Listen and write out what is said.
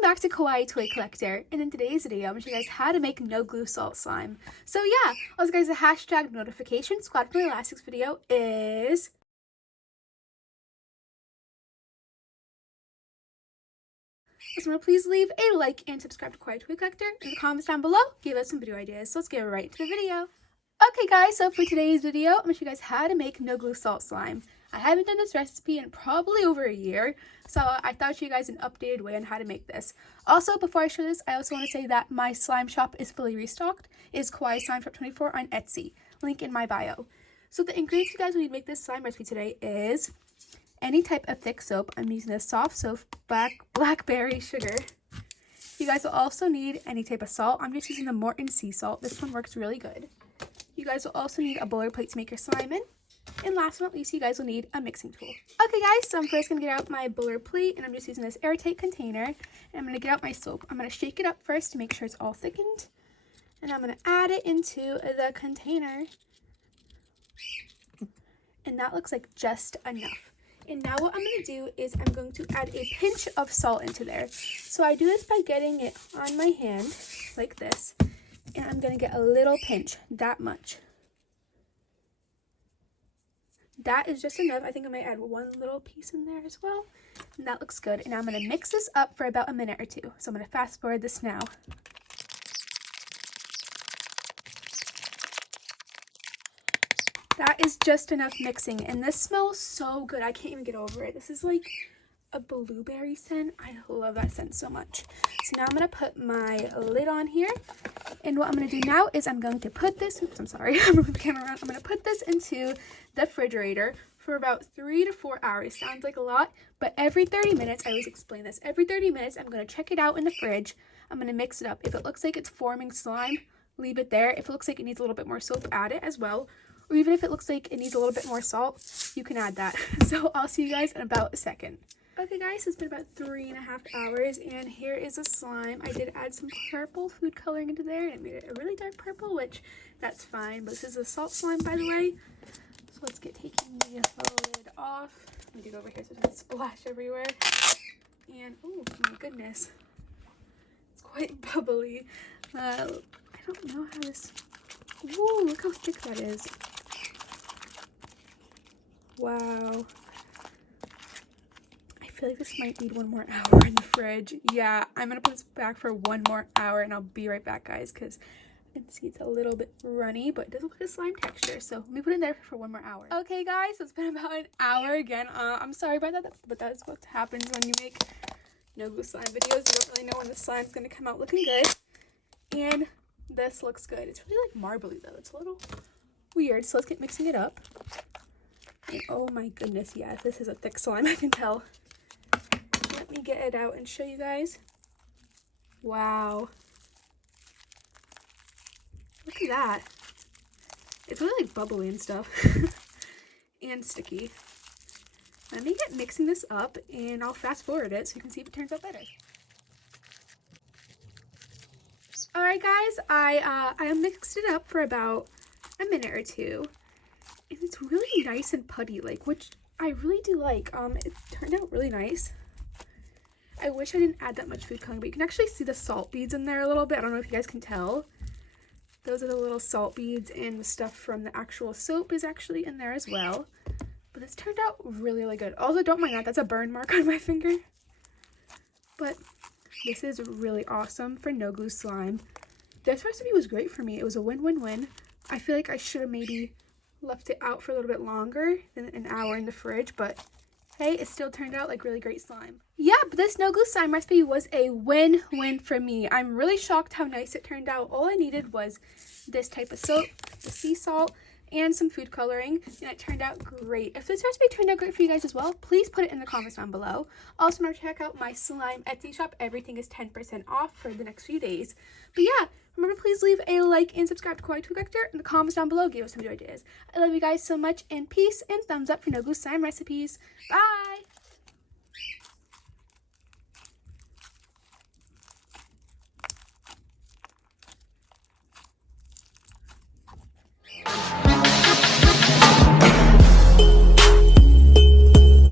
Welcome back to Kawaii Toy Collector, and in today's video I'm going to show you guys how to make no glue salt slime. So yeah, also guys, the hashtag notification squad for my last week's video is so please leave a like and subscribe to Kawaii Toy Collector in the comments down below. Give us some video ideas. So let's get right into the video. Okay guys, so for today's video I'm going to show you guys how to make no glue salt slime. I haven't done this recipe in probably over a year, so I thought I'd show you guys an updated way on how to make this. Also, before I show this, I also want to say that my slime shop is fully restocked. It is Kawaii Slime Shop 24 on Etsy. Link in my bio. So the ingredients you guys will need to make this slime recipe today is any type of thick soap. I'm using this soft soap blackberry sugar. You guys will also need any type of salt. I'm just using the Morton sea salt. This one works really good. You guys will also need a bowler plate to make your slime in. And last but not least, you guys will need a mixing tool. Okay guys, so I'm first going to get out my bowler plate, and I'm just using this airtight container. And I'm going to get out my soap. I'm going to shake it up first to make sure it's all thickened. And I'm going to add it into the container. And that looks like just enough. And now what I'm going to do is I'm going to add a pinch of salt into there. So I do this by getting it on my hand, like this. And I'm going to get a little pinch, that much. That is just enough. I think I might add one little piece in there as well. And that looks good. And I'm going to mix this up for about a minute or two. So I'm going to fast forward this now. That is just enough mixing. And this smells so good. I can't even get over it. This is like a blueberry scent. I love that scent so much. So now I'm going to put my lid on here. And what I'm going to do now is I'm going to put this, oops, I'm sorry, I'm moving the camera around. I'm going to put this into the refrigerator for about 3 to 4 hours. Sounds like a lot, but every 30 minutes, I always explain this, every 30 minutes, I'm going to check it out in the fridge. I'm going to mix it up. If it looks like it's forming slime, leave it there. If it looks like it needs a little bit more soap, add it as well. Or even if it looks like it needs a little bit more salt, you can add that. So I'll see you guys in about a second. Okay guys, it's been about 3.5 hours, and here is a slime. I did add some purple food coloring into there, and it made it a really dark purple, which that's fine. But this is a salt slime, by the way. So let's get taking the lid off. Let me do it over here so it doesn't splash everywhere. And oh my goodness, it's quite bubbly. I don't know how this. Whoa, look how thick that is. Wow. I feel like this might need 1 more hour in the fridge. Yeah, I'm gonna put this back for 1 more hour, and I'll be right back, guys, because I can see it's a little bit runny, but it does look like a slime texture. So let me put it in there for 1 more hour. Okay guys, so it's been about an hour again. I'm sorry about that, but that's what happens when you make no glue slime videos. You don't really know when the slime's gonna come out looking good. And this looks good. It's really like marbly though. It's a little weird. So let's get mixing it up. And oh my goodness, yeah, this is a thick slime, I can tell. Let me get it out and show you guys. Wow. Look at that. It's really like bubbly and stuff. And sticky. Let me get mixing this up, and I'll fast forward it so you can see if it turns out better. Alright guys, I mixed it up for about a minute or two. And it's really nice and putty, like, which I really do like. It turned out really nice. I wish I didn't add that much food coloring, but you can actually see the salt beads in there a little bit. I don't know if you guys can tell. Those are the little salt beads, and the stuff from the actual soap is actually in there as well. But this turned out really, really good. Also, don't mind that. That's a burn mark on my finger. But this is really awesome for no glue slime. This recipe was great for me. It was a win-win-win. I feel like I should have maybe left it out for a little bit longer than an hour in the fridge, but hey, it still turned out like really great slime. Yeah, but this no glue slime recipe was a win-win for me. I'm really shocked how nice it turned out. All I needed was this type of soap, the sea salt, and some food coloring, and it turned out great. If this recipe turned out great for you guys as well, please put it in the comments down below. Also, remember to check out my slime Etsy shop. Everything is 10% off for the next few days. But yeah, remember, please leave a like and subscribe to Kawaii Toy Collector in the comments down below. Give us some video ideas. I love you guys so much, and peace and thumbs up for no glue slime recipes. Bye!